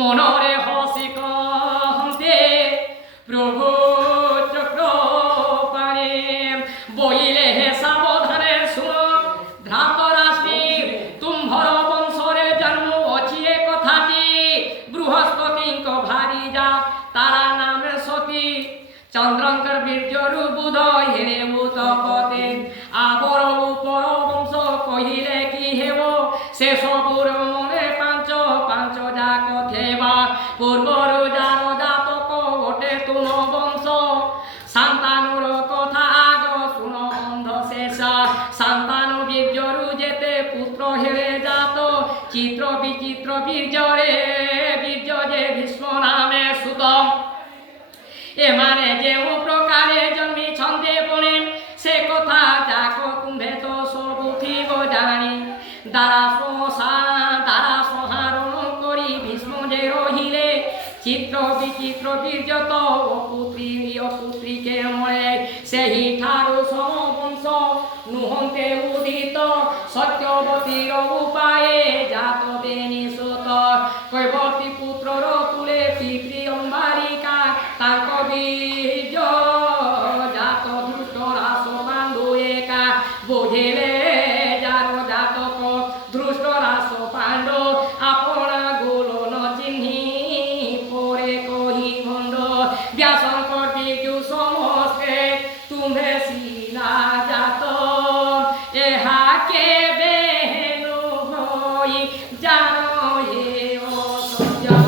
মনরে হসি কহন্তে প্রভু চক্র পারে বইলে হে সাবধানে শুনো ধাতরাশি তুম্ভর বংশরে জন্ম অছি এ কথাটি বৃহস্পতিঙ্ক ভারি যা তারা নামে সতী চন্দ্রঙ্কর বীর্যরু বুধ হেরে ভূতপতে আবর উপর বংশ কহিলে কি হেব সে সবুর মনে পাঞ্চ পাঞ্চ যাক থেবা পূর্বরু যার জাতক ওটে তুম বংশ সন্তানুর কথা আগ শুন বন্ধ শেষ সন্তানু বীর্যরু যেতে পুত্র হেরে জাত চিত্র বিচিত্র বীর্যরে বীর্য যে ভীষ্ম নামে সুত এমানে যেও প্রকারে জন্মি ছন্দে বনে সে কথা যাক কুম্ভে তো সবুথিব জানি দ্বারা সংহারণ করি ভীষ্ম যে রহিলে চিত্র বিচিত্র বীর্যত অপুত্রীকে মরে সেই ঠারু সমবংশ নুহন্তে উদিত সত্যবতীর উপায়ে জাত বেনি সুত কৈবর্তী পুত্রর কুলে পিতৃ অম্বারিকা তাঙ্ক বীর্য জাত দুষ্ট রাস বান্ধু একা বুঝিলে যার জাতক দৃষ্ট রাস পাণ্ড আপনা গুলো চিহ্নি পরে কহি ভণ্ড ব্যাসঙ্কর বীর্যু সমস্তে তুমে শিলা জাত এহাকে বেহেনু হই জানো হে ও সঞ্জা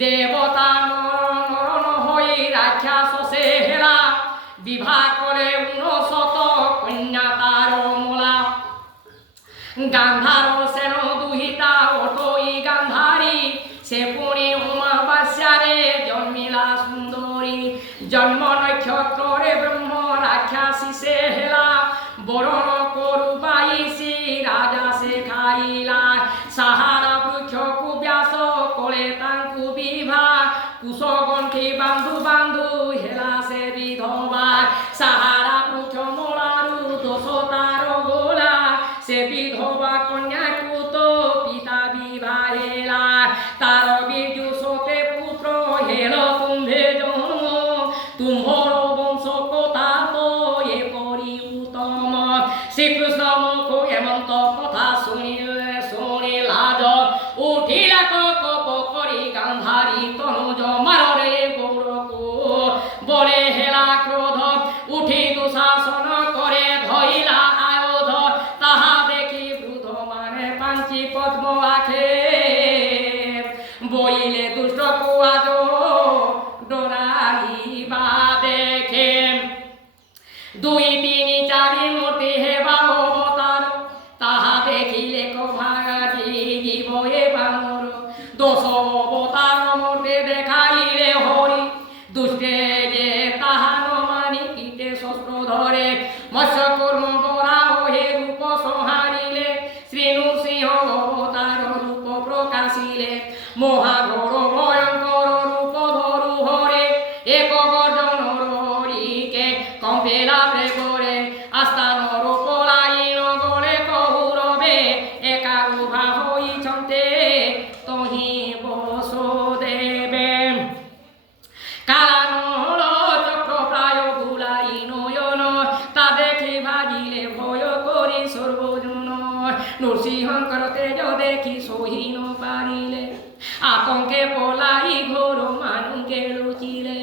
দেবতা নরন হই রাক্ষাস সে হেরা বিবাহ করে 69 কন্যা তার মোলা গান্ধার সেন দুহিতা অটই গান্ধারী সে পুনি উমাবাস্যারে জন্মিলা সুন্দরী জন্ম নক্ষত্রে ব্রহ্ম রাক্ষাসী সে হেলা বরণ করু বাইশি রাজা সে খাইলা সাহারা বৃক্ষ কুব্যাস কলে তাঙ্কু বিভা কুশগণ্ঠি বান্ধু বান্ধু হেলা সে বিধবা সাহারা বৃক্ষ মোড়ারু দোষ তার গোলা সে বিধবা কন্যা কুত পিতা বিভা হেলা তার বীর্যু সতে পুত্র হেল কুম্ভে জন্ম তুম্ভর বংশ কথা তো এ পরি উত্তম শ্রীকৃষ্ণ মুখ হেমন্ত কথা শুনি লাজ উঠিলা কপ করি গান্ধারী তনুজ মারে গৌরকু বলে হেলা ক্রোধ উঠি দুঃশাসন করে ধইলা আয়োধ তাহা দেখি বৃদ্ধ মানে পাঞ্চি পদ্ম আখে বইলে দুষ্ট কুয়াজ ডোরাইবা দেখে 2 3 4 মূর্তি হেবা অবতার তাহা দেখিলে কভাগি বয়ে বামর 200 অবতার মূর্তি দেখাইলে হরি দুষ্টে যে তাহা ন মানি কীটে শস্ত্র ধরে মৎস্য কর্ম বরা হে রূপ সংহারিলে শ্রী নৃসিংহ অবতার রূপ প্রকাশিলে মহাঘোর ভয়ঙ্কর রূপ ধরু হরে এক গর্জন ররিকে কম্পেলা প্রেগরে আস্থানর পলায়িন গড়ে কৌরবে একা উভা হইছন্তে তহি বসুদেবে কালানল চক্র প্রায় বুলাই নয়ন তা দেখি ভাজিলে ভয় করি সর্বজন নৃসিংহঙ্কর তেজ দেখি সহি সহিন পারিলে আতঙ্কে পলাই ঘোর মানুকে লুচিলে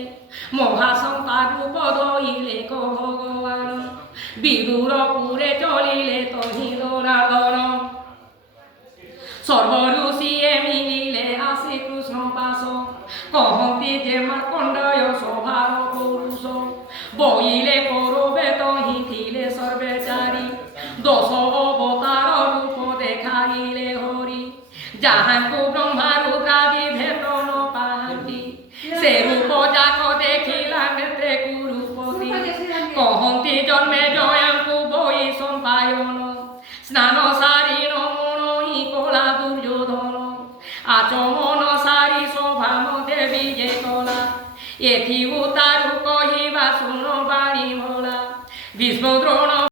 মহাশঙ্কা রূপ ধইলে ভগবান বিদুরপুরে চলিলে তহি জনার্দন সর্বঋষিয়ে মিলিলে আসে কৃষ্ণ পাশ কহন্তি যে মার্কণ্ডয় স্বভাব পুরুষ বইলে করবে তহি থিলে সর্বেচারী দশ অবতার রূপ দেখাইলে হরি যাহাଙ୍କୁ ব্রহ্মা রুদ্রাদি ভেতন পাহান্তি সে রূপ যাক দেখিলা নেত্রে কুরুপতি কহন্তি জন্মে জয়াঙ্কু বই সম্পায়ন স্নান সারি নমনই কলা দুর্যোধন আচমন সারি শোভাম দেবী যে কলা এথি